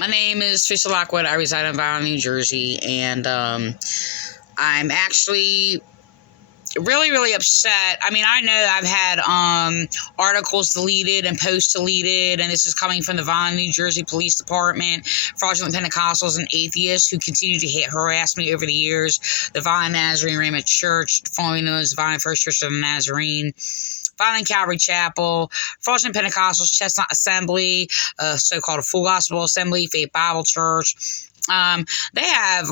My name is Trisha Lockwood. I reside in Vineland, New Jersey, and I'm actually really, really upset. I mean, I know I've had articles deleted and posts deleted, and this is coming from the Vineland, New Jersey Police Department, fraudulent Pentecostals and atheists who continue to harass me over the years. The Vineland Nazarene Rhema Church, formerly known as Vineland First Church of the Nazarene, Vineland Calvary Chapel, fraudulent Pentecostals, Chestnut Assembly, so-called Full Gospel Assembly, Faith Bible Church. They have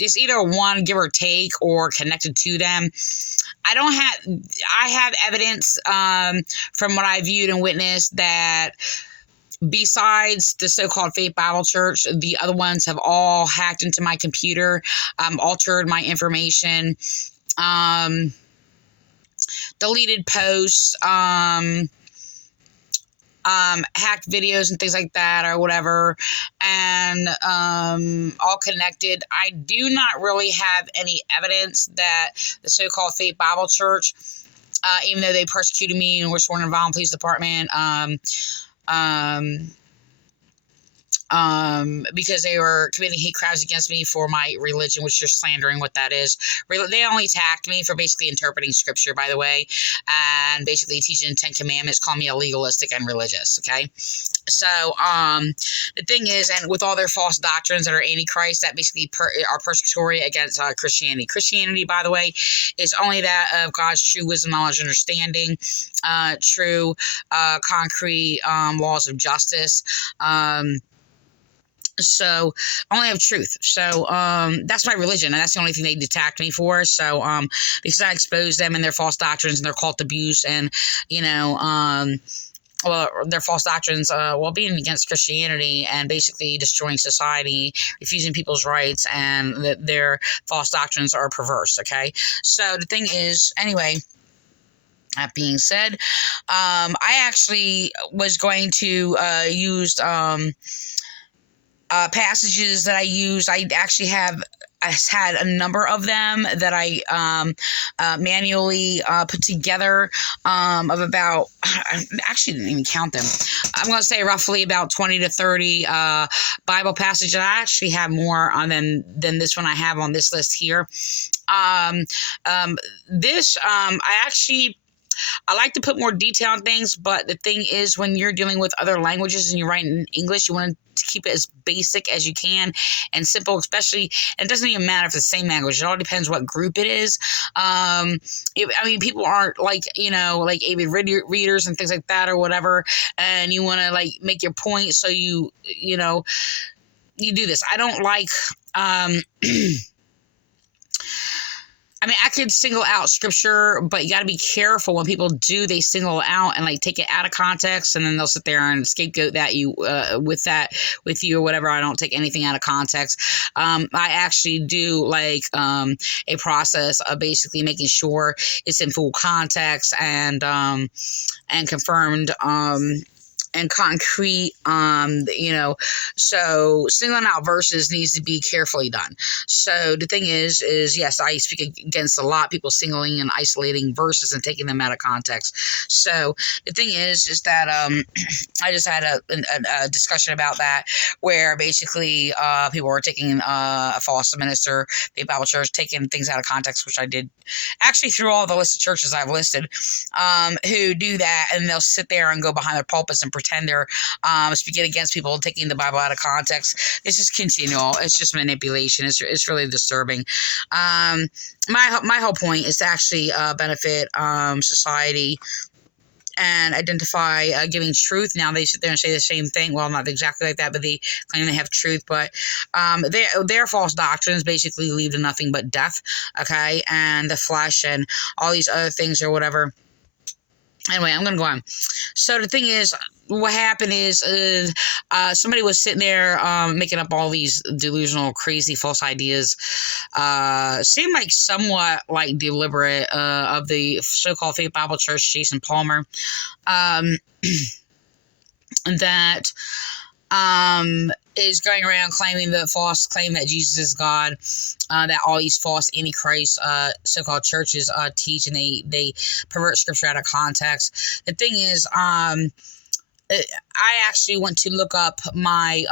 it's either one, give or take, or connected to them. I have evidence from what I viewed and witnessed that besides the so-called Faith Bible Church, the other ones have all hacked into my computer, altered my information, deleted posts, hacked videos and things like that or whatever, and all connected. I do not really have any evidence that the so-called Faith Bible Church, even though they persecuted me and were sworn in the Vineland Police Department, because they were committing hate crimes against me for my religion, which you're slandering what that is. They only attacked me for basically interpreting scripture, by the way, and basically teaching the 10 Commandments, calling me a legalistic and religious, okay? So, the thing is, and with all their false doctrines that are antichrist, that basically are persecutory against Christianity. Christianity, by the way, is only that of God's true wisdom, knowledge, understanding, true, concrete laws of justice, so only have truth. So that's my religion, and that's the only thing they attacked me for. So because I exposed them and their false doctrines and their cult abuse, and their false doctrines, being against Christianity and basically destroying society, refusing people's rights, and their false doctrines are perverse. Okay, so the thing is, anyway. That being said, I actually was going to use passages that I used. I had a number of them that I manually put together, of about, I actually didn't even count them. I'm going to say roughly about 20 to 30 Bible passages. I actually have more than this one I have on this list here. I like to put more detail on things, but the thing is, when you're dealing with other languages and you write in English, you want to keep it as basic as you can and simple, especially, and it doesn't even matter if it's the same language. It all depends what group it is. People aren't like avid readers and things like that or whatever, and you want to make your point, so you do this. I don't like, I could single out scripture, but you got to be careful when people do. They single out and take it out of context, and then they'll sit there and scapegoat with you or whatever. I don't take anything out of context. I actually do a process of basically making sure it's in full context and confirmed. And concrete, so singling out verses needs to be carefully done. So the thing is yes, I speak against a lot of people singling and isolating verses and taking them out of context. So the thing is that I just had a discussion about that, where basically people were taking a false minister, the Bible Church, taking things out of context, which I did actually through all the list of churches I've listed, who do that, and they'll sit there and go behind their pulpits and pretend they're speaking against people, taking the Bible out of context. It's just continual. It's just manipulation. It's really disturbing. My whole point is to actually benefit society and identify giving truth. Now they sit there and say the same thing. Well, not exactly like that, but they claim they have truth. But their false doctrines basically lead to nothing but death, okay, and the flesh and all these other things or whatever. Anyway, I'm going to go on. So the thing is, what happened is somebody was sitting there making up all these delusional, crazy, false ideas. Seemed like somewhat deliberate, of the so-called Faith Bible Church, Jason Palmer, that is going around claiming the false claim that Jesus is God, that all these false antichrist so-called churches teach, and they pervert scripture out of context. The thing is, I actually went to look up my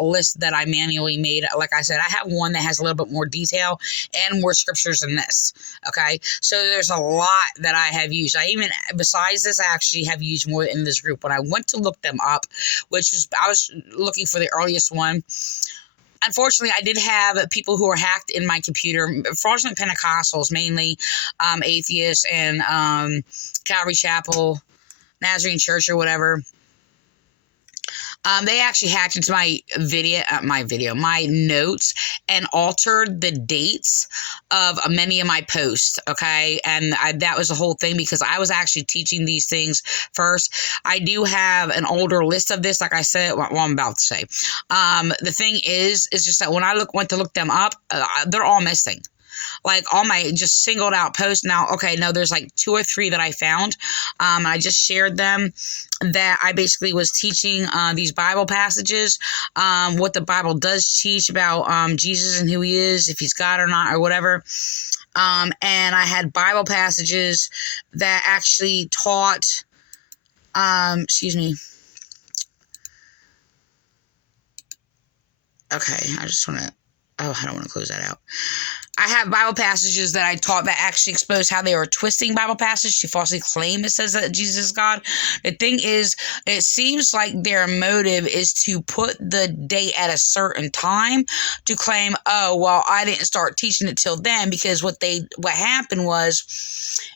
list that I manually made. Like I said, I have one that has a little bit more detail and more scriptures than this. Okay, so there's a lot that I have used. I even, besides this, I actually have used more in this group. When I went to look them up, I was looking for the earliest one. Unfortunately, I did have people who were hacked in my computer, fraudulent Pentecostals, mainly atheists and Calvary Chapel, Nazarene Church, or whatever. They actually hacked into my notes, and altered the dates of many of my posts. Okay, and that was the whole thing, because I was actually teaching these things first. I do have an older list of this, like I said. What I'm about to say. The thing is just that when I went to look them up, they're all missing. Like all my just singled out posts. Now, okay, no, there's like 2 or 3 that I found. I just shared them, that I basically was teaching these Bible passages, what the Bible does teach about Jesus and who he is, if he's God or not, or whatever. And I had Bible passages that actually taught, excuse me. Okay, I don't want to close that out. I have Bible passages that I taught that actually expose how they were twisting Bible passages to falsely claim it says that Jesus is God. The thing is, it seems like their motive is to put the date at a certain time to claim, oh, well, I didn't start teaching it till then, because what happened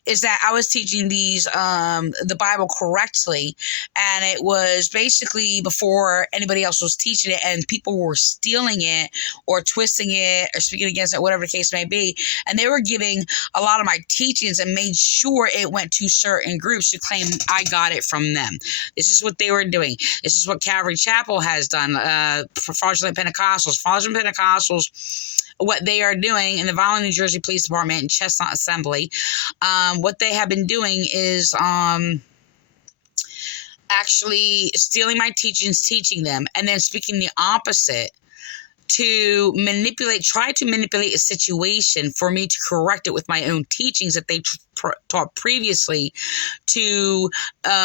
is that I was teaching the Bible correctly, and it was basically before anybody else was teaching it, and people were stealing it or twisting it or speaking against it, whatever the case may be. And they were giving a lot of my teachings and made sure it went to certain groups to claim I got it from them. This is what they were doing. This is what Calvary Chapel has done for fraudulent Pentecostals. Fraudulent Pentecostals, what they are doing in the Vineland, New Jersey Police Department and Chestnut Assembly, what they have been doing is actually stealing my teachings, teaching them, and then speaking the opposite to try to manipulate a situation for me to correct it with my own teachings that they taught previously, to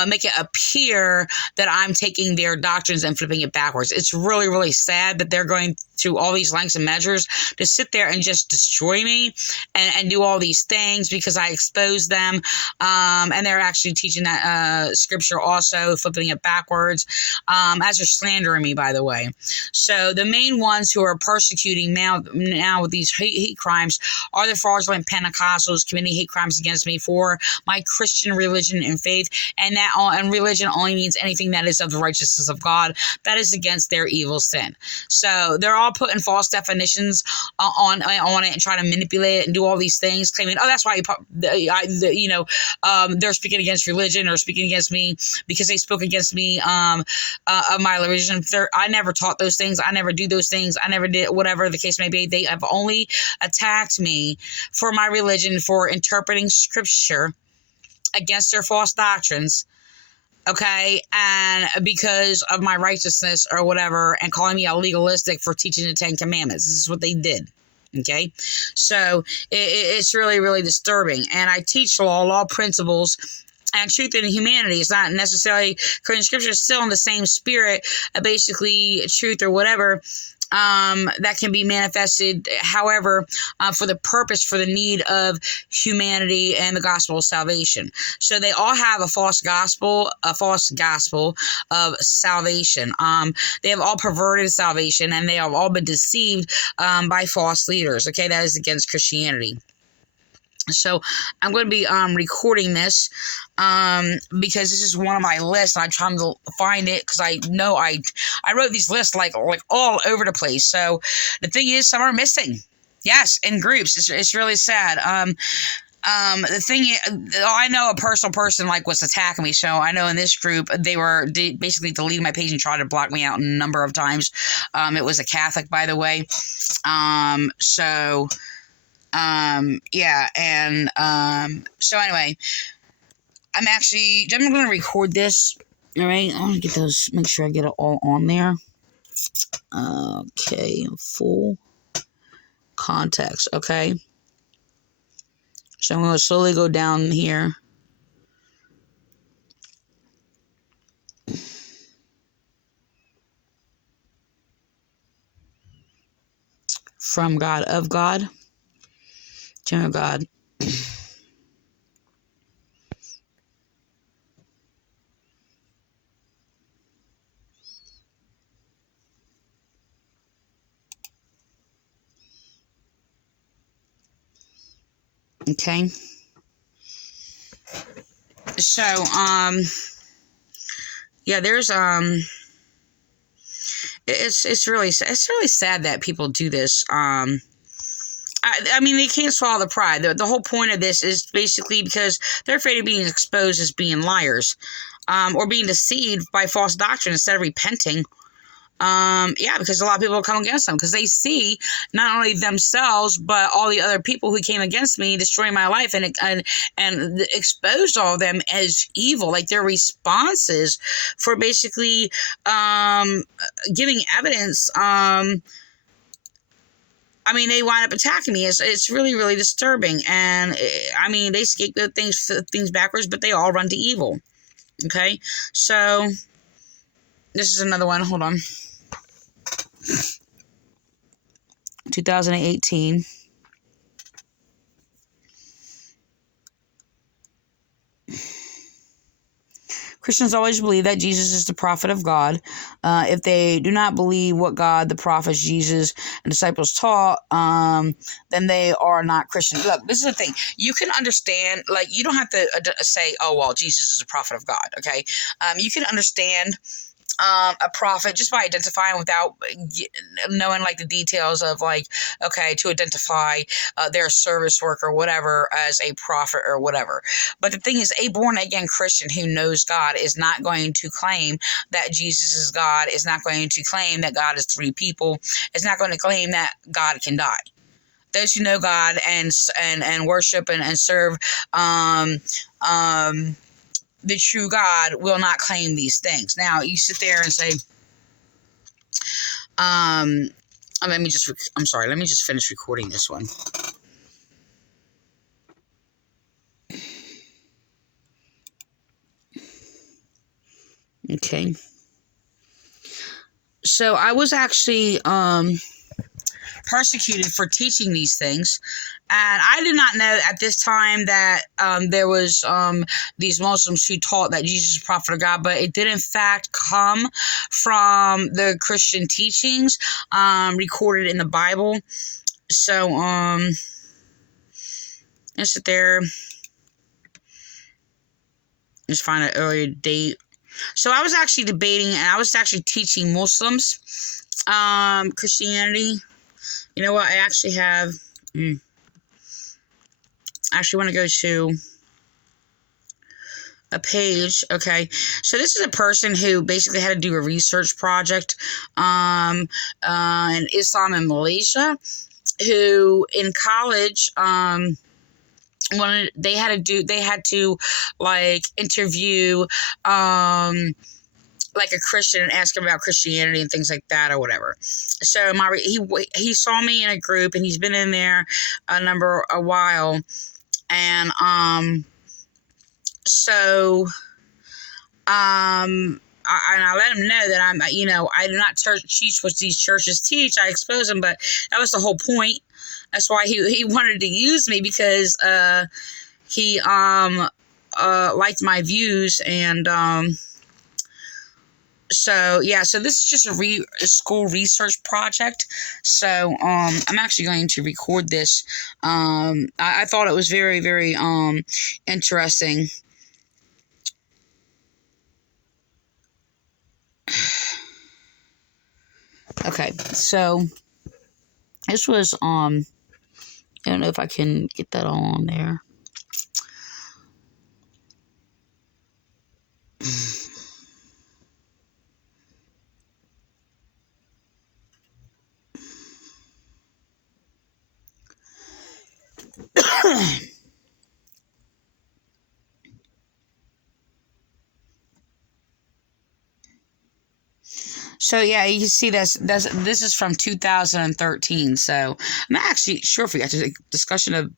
make it appear that I'm taking their doctrines and flipping it backwards. It's really, really sad that they're going through all these lengths and measures to sit there and just destroy me and do all these things because I exposed them. And they're actually teaching that scripture also, flipping it backwards, as they're slandering me, by the way. So the main ones who are persecuting now with these hate crimes are the fraudulent Pentecostals committing hate crimes against me for my Christian religion and faith, and religion only means anything that is of the righteousness of God that is against their evil sin. So they're all putting false definitions on it and trying to manipulate it and do all these things, claiming, oh, that's why they're speaking against religion or speaking against me because they spoke against me of my religion. I never taught those things. I never do those things. I never did, whatever the case may be. They have only attacked me for my religion, for interpreting scripture against their false doctrines, okay, and because of my righteousness or whatever, and calling me a legalistic for teaching the 10 Commandments. This is what they did. Okay, so it's really, really disturbing. And I teach law principles and truth and humanity. It's not necessarily Christian scripture. It's still in the same spirit, basically truth or whatever, that can be manifested, however, for the purpose, for the need of humanity and the gospel of salvation. So they all have a false gospel of salvation. They have all perverted salvation, and they have all been deceived by false leaders. Okay, that is against Christianity. So I'm going to be recording this because this is one of my lists. I'm trying to find it because I know I wrote these lists like all over the place. So the thing is, some are missing. Yes, in groups. It's really sad. The thing is, I know a personal person was attacking me. So I know in this group they basically deleted my page and tried to block me out a number of times. It was a Catholic, by the way. So anyway, I'm going to record this. All right, I want to get those, make sure I get it all on there. Okay, full context. Okay, so I'm going to slowly go down here. From God, of God, general God. Okay. So, yeah, there's, it's really sad that people do this. I mean, they can't swallow the pride. The whole point of this is basically because they're afraid of being exposed as being liars, or being deceived by false doctrine instead of repenting. Yeah, because a lot of people will come against them because they see not only themselves but all the other people who came against me, destroying my life, and exposed all of them as evil. Like their responses for basically giving evidence. I mean, they wind up attacking me. It's really, really disturbing. And I mean, they scapegoat things backwards, but they all run to evil. Okay, so this is another one. Hold on. 2018. Christians always believe that Jesus is the prophet of God. If they do not believe what God, the prophets, Jesus, and disciples taught, then they are not Christians. Look, this is the thing. You can understand, like, you don't have to say, oh, well, Jesus is a prophet of God, okay? You can understand a prophet just by identifying without knowing like the details of like, okay, to identify their service work or whatever as a prophet or whatever. But the thing is, a born again Christian who knows God is not going to claim that Jesus is God, is not going to claim that God is three people, is not going to claim that God can die. Those who know God and worship and serve the true God will not claim these things. Now, you sit there and say, let me just finish recording this one. Okay. So I was actually persecuted for teaching these things. And I did not know at this time that there was these Muslims who taught that Jesus is the prophet of God, but it did in fact come from the Christian teachings recorded in the Bible. So let's sit there, just find an earlier date. So I was actually debating, and I was actually teaching Muslims Christianity. You know what? I actually have. I actually want to go to a page. Okay, so this is a person who basically had to do a research project in Islam in Malaysia, who in college they had to like interview like a Christian and ask him about Christianity and things like that or whatever. So he saw me in a group, and he's been in there a while. And I let him know that I do not teach what these churches teach. I expose them, but that was the whole point. That's why he wanted to use me, because he liked my views. And so this is just a school research project. So I'm actually going to record this. I thought it was very, very interesting. Okay, so this was I don't know if I can get that all on there. So yeah, you can see this is from 2013. So I'm not actually sure if we got to the discussion of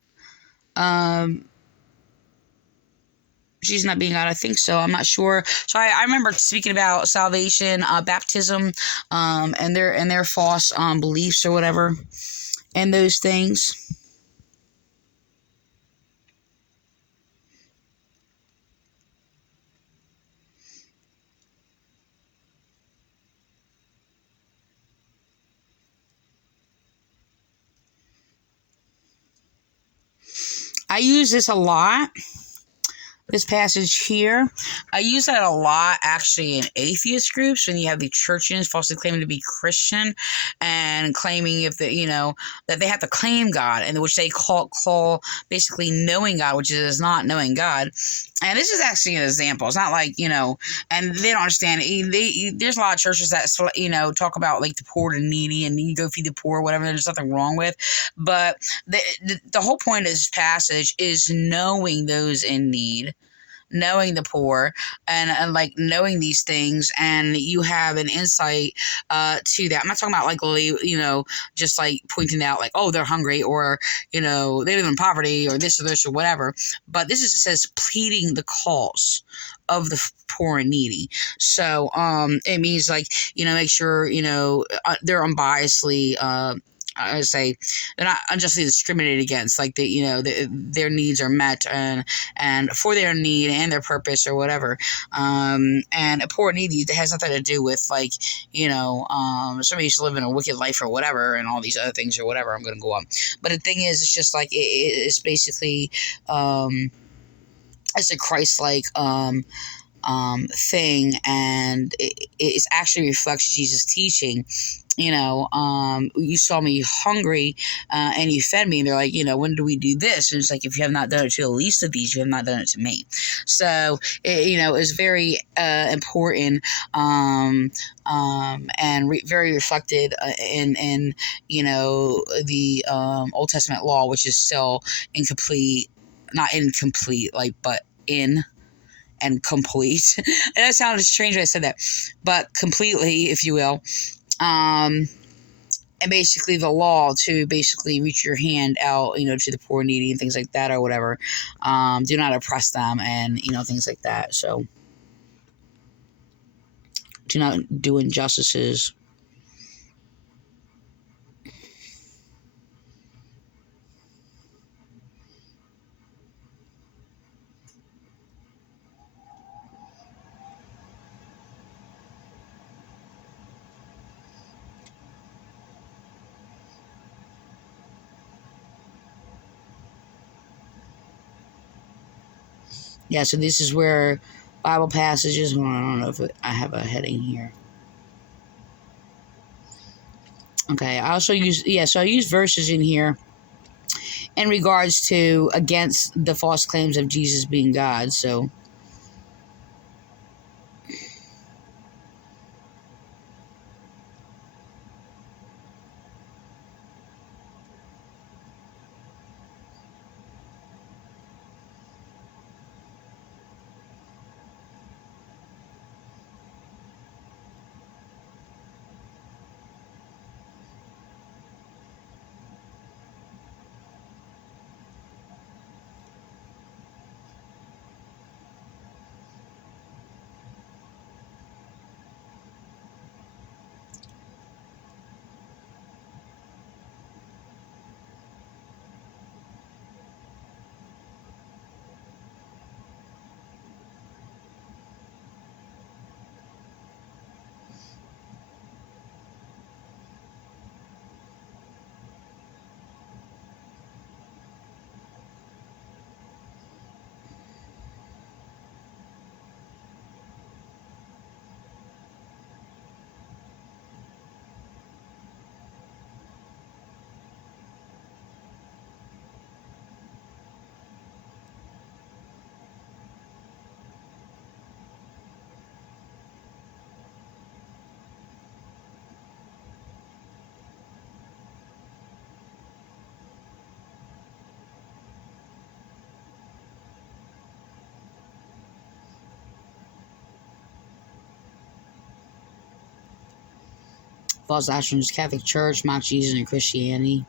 Jesus not being God. I think so. I'm not sure. So I remember speaking about salvation, baptism, and their false beliefs or whatever. and those things. I use this a lot. This passage here, I use that a lot actually in atheist groups when you have the churches falsely claiming to be Christian and claiming if the that they have to claim God, and which they call basically knowing God, which is not knowing God. And this is actually an example. It's not like, and they don't understand. There's a lot of churches that, talk about like the poor and needy and you go feed the poor, whatever. There's nothing wrong with. But the whole point of this passage is knowing those in need, knowing the poor, and like knowing these things, and you have an insight to that. I'm not talking about like just like pointing out like, oh, they're hungry, or they live in poverty, or this or whatever. But this says pleading the cause of the poor and needy. So it means like make sure they're unbiasedly I would say they're not unjustly discriminated against, like their needs are met, and for their need and their purpose or whatever. And a poor needy that has nothing to do with like somebody used to live in a wicked life or whatever, and all these other things or whatever. I'm going to go on, but the thing is, it's just like it's basically it's a Christ-like thing, and it actually reflects Jesus' teaching. You saw me hungry and you fed me. And they're like, when do we do this? And it's like, if you have not done it to the least of these, you have not done it to me. So, it's very important and very reflected in the Old Testament law, which is still incomplete, not incomplete, like, but in and complete. And that sounded strange when I said that, but completely, if you will. And basically the law to basically reach your hand out, to the poor, needy, and things like that, or whatever. Do not oppress them, and things like that. So do not do injustices. Yeah, so this is where Bible passages. Hold on, I don't know if I have a heading here. Okay, I also use, so I use verses in here in regards to against the false claims of Jesus being God. So false doctrines, Catholic Church, mock Jesus, and Christianity.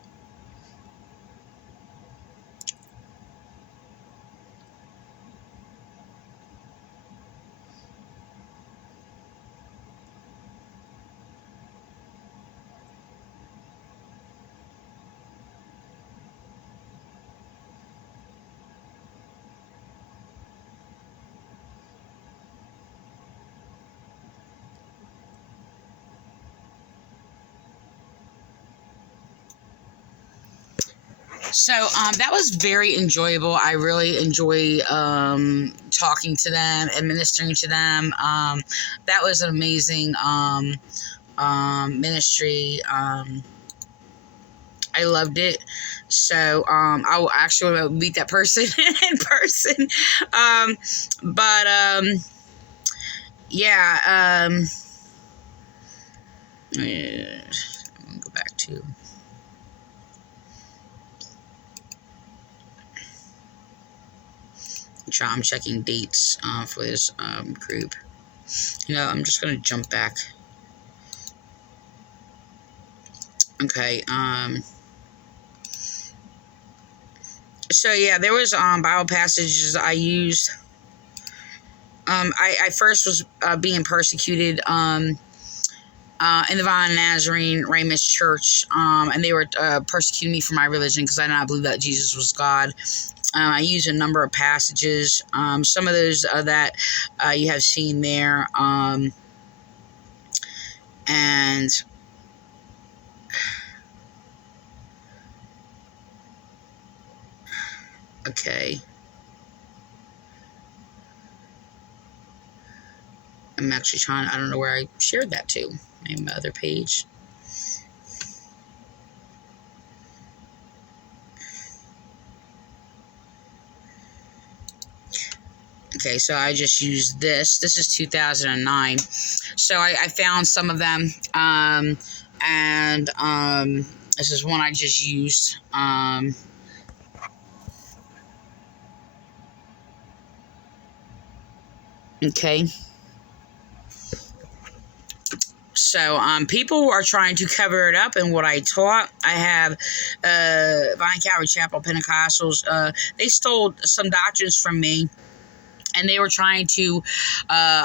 So that was very enjoyable. I really enjoy talking to them, administering to them. That was an amazing ministry. I loved it. So I will actually meet that person in person. But yeah. I'm gonna go back to. I'm checking dates for this group. I'm just gonna jump back. Okay. So yeah, there was Bible passages I used. I first was being persecuted in the Vineland Nazarene Ramus Church, and they were persecuting me for my religion because I did not believe that Jesus was God. I use a number of passages. Some of those that you have seen there. And okay. I'm actually trying, I don't know where I shared that to. Maybe my other page. Okay, so I just used this. This is 2009. So I found some of them. And this is one I just used. Okay. So people are trying to cover it up in what I taught. I have Vine Calvary Chapel Pentecostals. They stole some doctrines from me. And they were trying to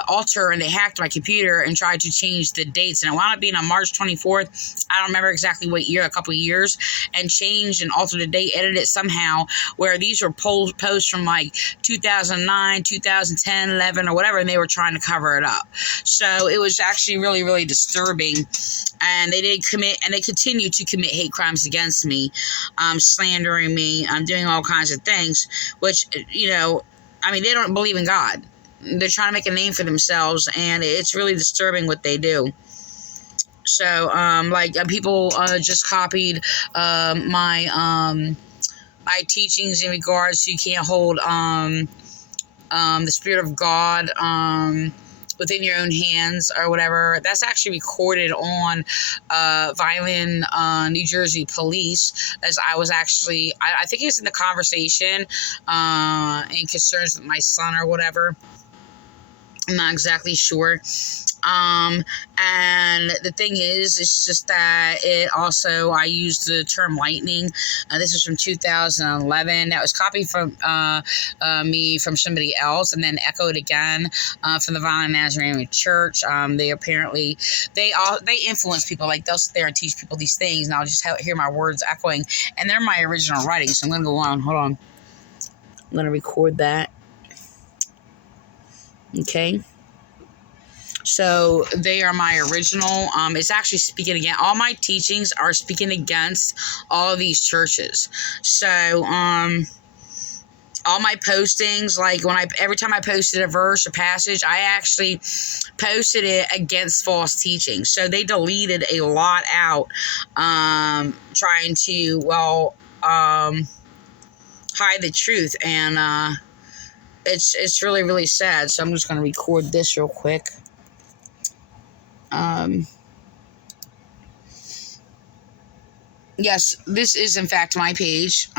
alter, and they hacked my computer and tried to change the dates. And it wound up being on March 24th. I don't remember exactly what year, a couple of years, and changed and altered the date, edited it somehow, where these were posts from like 2009, 2010, 11, or whatever, and they were trying to cover it up. So it was actually really, really disturbing. And they did commit, and they continue to commit hate crimes against me, slandering me, doing all kinds of things, which, they don't believe in God. They're trying to make a name for themselves, and it's really disturbing what they do. So, people just copied my teachings in regards to you can't hold the Spirit of God within your own hands or whatever. That's actually recorded on Vineland, New Jersey Police, as I was actually, I think it's in the conversation in concerns with my son or whatever. I'm not exactly sure. And the thing is, it's just that I used the term lightning. This is from 2011. That was copied from me from somebody else, and then echoed again from the Vineland Nazarene Church. They influence people. Like, they'll sit there and teach people these things, and I'll just hear my words echoing, and they're my original writing. So I'm going to go on. Hold on. I'm going to record that. Okay. So they are my original. It's actually speaking against, all my teachings are speaking against all of these churches. So all my postings, like every time I posted a verse, a passage, I actually posted it against false teaching. So they deleted a lot out, trying to hide the truth, and it's really, really sad. So I'm just going to record this real quick. Yes, this is in fact my page,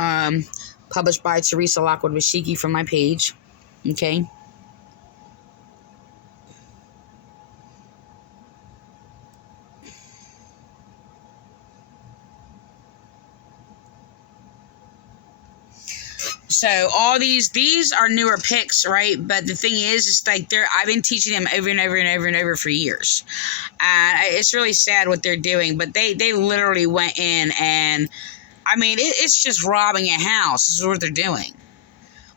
published by Teresa Lockwood Washiki from my page. Okay. So all these are newer picks, right? But the thing is like I've been teaching them over and over and over and over for years. And it's really sad what they're doing, but they literally went in and, it's just robbing a house. This is what they're doing.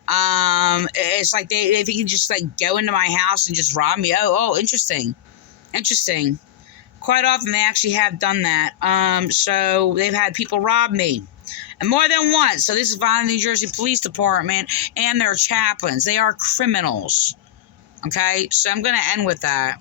It's like they can just like go into my house and just rob me. Oh, interesting. Quite often they actually have done that. So they've had people rob me. And more than once. So this is Vineland, New Jersey Police Department and their chaplains. They are criminals. Okay? So I'm going to end with that.